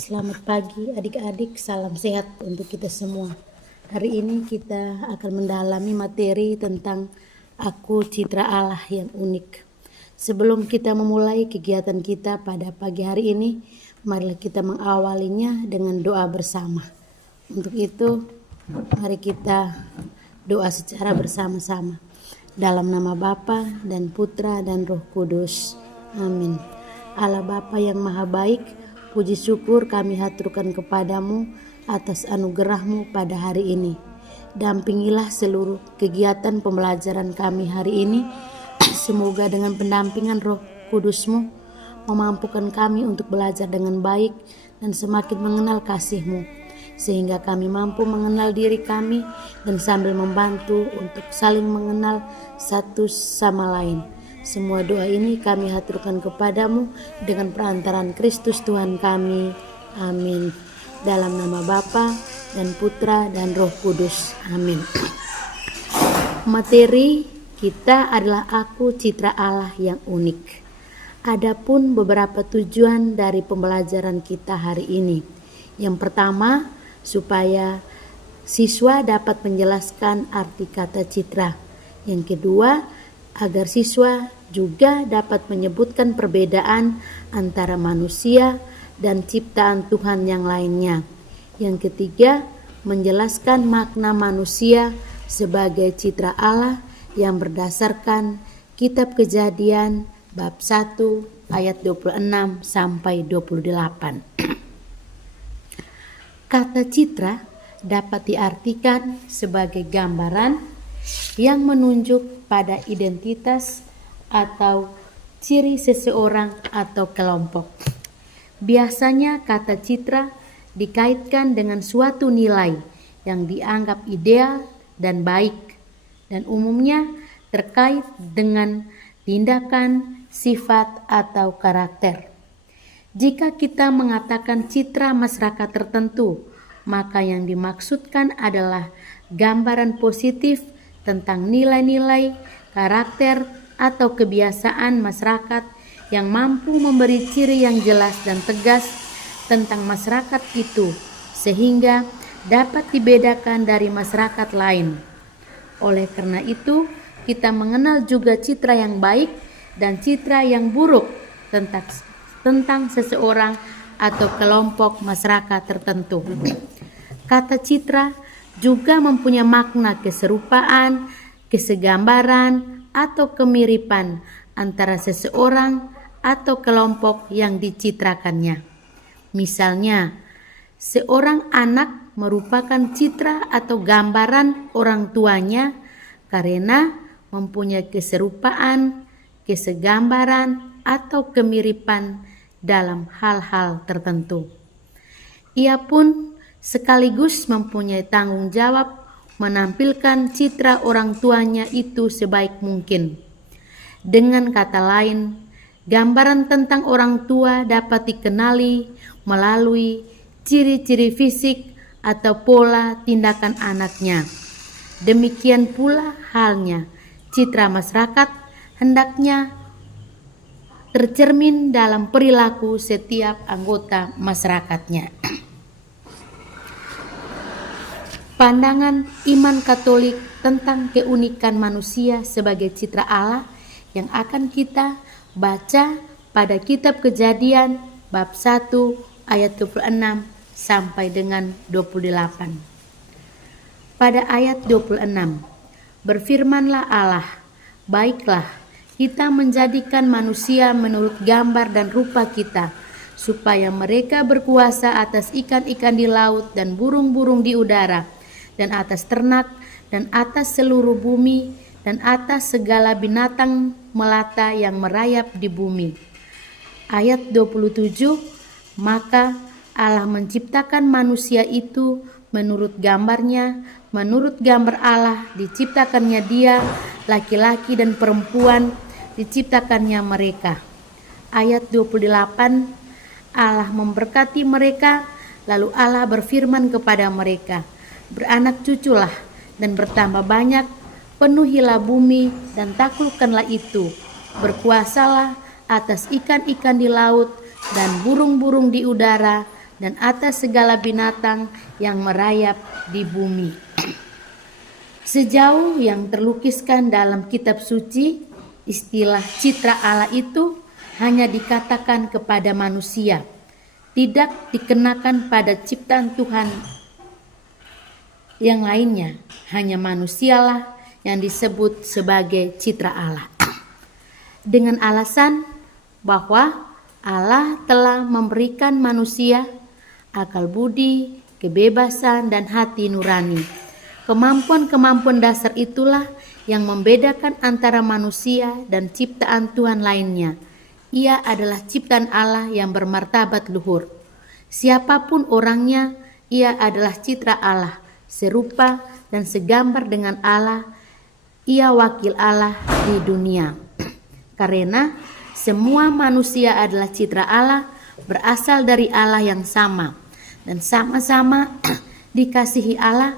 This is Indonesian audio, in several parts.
Selamat pagi adik-adik, salam sehat untuk kita semua. Hari ini kita akan mendalami materi tentang Aku Citra Allah yang unik. Sebelum kita memulai kegiatan kita pada pagi hari ini, marilah kita mengawalinya dengan doa bersama. Untuk itu, mari kita doa secara bersama-sama. Dalam nama Bapa dan Putra dan Roh Kudus. Amin. Allah Bapa yang Maha Baik, puji syukur kami haturkan kepadamu atas anugerah-Mu pada hari ini. Dampingilah seluruh kegiatan pembelajaran kami hari ini. Semoga dengan pendampingan Roh Kudus-Mu memampukan kami untuk belajar dengan baik dan semakin mengenal kasih-Mu, sehingga kami mampu mengenal diri kami dan sambil membantu untuk saling mengenal satu sama lain. Semua doa ini kami haturkan kepadamu dengan perantaraan Kristus Tuhan kami. Amin. Dalam nama Bapa dan Putra dan Roh Kudus. Amin. Materi kita adalah Aku Citra Allah yang unik. Adapun beberapa tujuan dari pembelajaran kita hari ini. Yang pertama, supaya siswa dapat menjelaskan arti kata citra. Yang kedua, agar siswa juga dapat menyebutkan perbedaan antara manusia dan ciptaan Tuhan yang lainnya. Yang ketiga, menjelaskan makna manusia sebagai citra Allah yang berdasarkan Kitab Kejadian bab 1 ayat 26 sampai 28. Kata citra dapat diartikan sebagai gambaran yang menunjuk pada identitas atau ciri seseorang atau kelompok. Biasanya kata citra dikaitkan dengan suatu nilai yang dianggap ideal dan baik, dan umumnya terkait dengan tindakan, sifat, atau karakter. Jika kita mengatakan citra masyarakat tertentu, maka yang dimaksudkan adalah gambaran positif tentang nilai-nilai, karakter, atau kebiasaan masyarakat yang mampu memberi ciri yang jelas dan tegas tentang masyarakat itu, sehingga dapat dibedakan dari masyarakat lain. Oleh karena itu, kita mengenal juga citra yang baik dan citra yang buruk tentang seseorang atau kelompok masyarakat tertentu. Kata citra juga mempunyai makna keserupaan, kesegambaran, atau kemiripan antara seseorang atau kelompok yang dicitrakannya. Misalnya, seorang anak merupakan citra atau gambaran orang tuanya karena mempunyai keserupaan, kesegambaran, atau kemiripan dalam hal-hal tertentu. Ia pun sekaligus mempunyai tanggung jawab menampilkan citra orang tuanya itu sebaik mungkin. Dengan kata lain, gambaran tentang orang tua dapat dikenali melalui ciri-ciri fisik atau pola tindakan anaknya. Demikian pula halnya, citra masyarakat hendaknya tercermin dalam perilaku setiap anggota masyarakatnya. Pandangan iman Katolik tentang keunikan manusia sebagai citra Allah yang akan kita baca pada Kitab Kejadian bab 1 ayat 26 sampai dengan 28. Pada ayat 26, berfirmanlah Allah, baiklah kita menjadikan manusia menurut gambar dan rupa kita, supaya mereka berkuasa atas ikan-ikan di laut dan burung-burung di udara, dan atas ternak, dan atas seluruh bumi, dan atas segala binatang melata yang merayap di bumi. Ayat 27, maka Allah menciptakan manusia itu menurut gambarnya, menurut gambar Allah diciptakannya dia, laki-laki dan perempuan diciptakannya mereka. Ayat 28, Allah memberkati mereka, lalu Allah berfirman kepada mereka, beranak cuculah dan bertambah banyak, penuhilah bumi dan taklukkanlah itu, berkuasalah atas ikan-ikan di laut dan burung-burung di udara dan atas segala binatang yang merayap di bumi. Sejauh yang terlukiskan dalam kitab suci, istilah citra Allah itu hanya dikatakan kepada manusia, tidak dikenakan pada ciptaan Tuhan yang lainnya. Hanya manusialah yang disebut sebagai citra Allah. Dengan alasan bahwa Allah telah memberikan manusia akal budi, kebebasan, dan hati nurani. Kemampuan-kemampuan dasar itulah yang membedakan antara manusia dan ciptaan Tuhan lainnya. Ia adalah ciptaan Allah yang bermartabat luhur. Siapapun orangnya, ia adalah citra Allah, serupa dan segambar dengan Allah. Ia wakil Allah di dunia. Karena semua manusia adalah citra Allah, berasal dari Allah yang sama, dan sama-sama dikasihi Allah,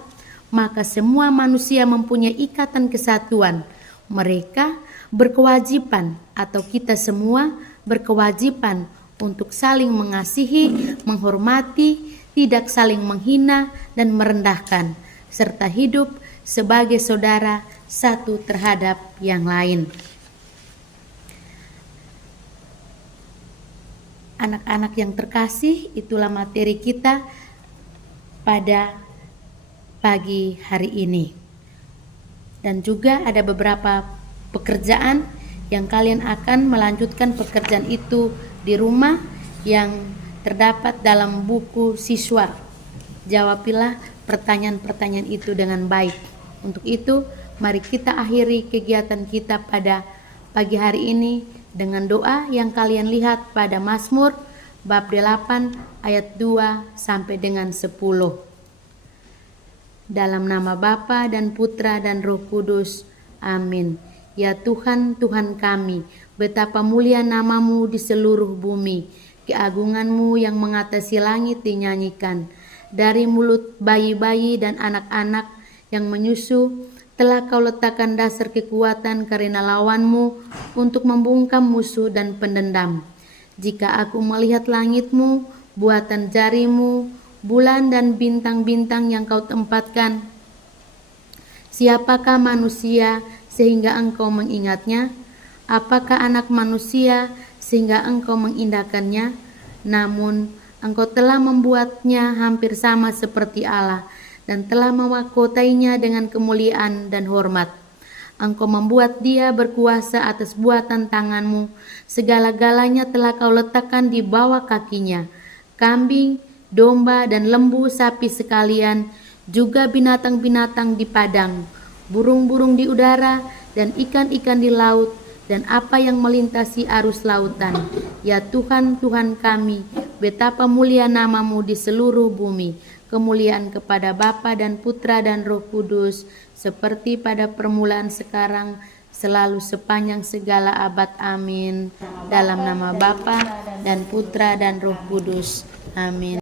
maka semua manusia mempunyai ikatan kesatuan. Mereka berkewajiban, atau kita semua berkewajiban untuk saling mengasihi, menghormati, tidak saling menghina dan merendahkan, serta hidup sebagai saudara satu terhadap yang lain. Anak-anak yang terkasih, itulah materi kita pada pagi hari ini. Dan juga ada beberapa pekerjaan yang kalian akan melanjutkan pekerjaan itu di rumah yang terdapat dalam buku siswa. Jawabilah pertanyaan-pertanyaan itu dengan baik. Untuk itu, mari kita akhiri kegiatan kita pada pagi hari ini dengan doa yang kalian lihat pada Mazmur bab 8 ayat 2 sampai dengan 10. Dalam nama Bapa dan Putra dan Roh Kudus. Amin. Ya Tuhan, Tuhan kami, betapa mulia nama-Mu di seluruh bumi. Keagungan-Mu yang mengatasi langit dinyanyikan. Dari mulut bayi-bayi dan anak-anak yang menyusu, telah Kau letakkan dasar kekuatan karena lawan-Mu untuk membungkam musuh dan pendendam. Jika aku melihat langit-Mu, buatan jari-Mu, bulan dan bintang-bintang yang Kau tempatkan, siapakah manusia sehingga Engkau mengingatnya? Apakah anak manusia sehingga Engkau mengindahkannya? Namun Engkau telah membuatnya hampir sama seperti Allah, dan telah memahkotainya dengan kemuliaan dan hormat. Engkau membuat dia berkuasa atas buatan tangan-Mu. Segala-galanya telah Kau letakkan di bawah kakinya. Kambing, domba, dan lembu sapi sekalian, juga binatang-binatang di padang, burung-burung di udara, dan ikan-ikan di laut, dan apa yang melintasi arus lautan. Ya Tuhan, Tuhan kami, betapa mulia nama-Mu di seluruh bumi. Kemuliaan kepada Bapa dan Putra dan Roh Kudus, seperti pada permulaan sekarang, selalu sepanjang segala abad. Amin. Dalam nama Bapa dan Putra dan Roh Kudus. Amin.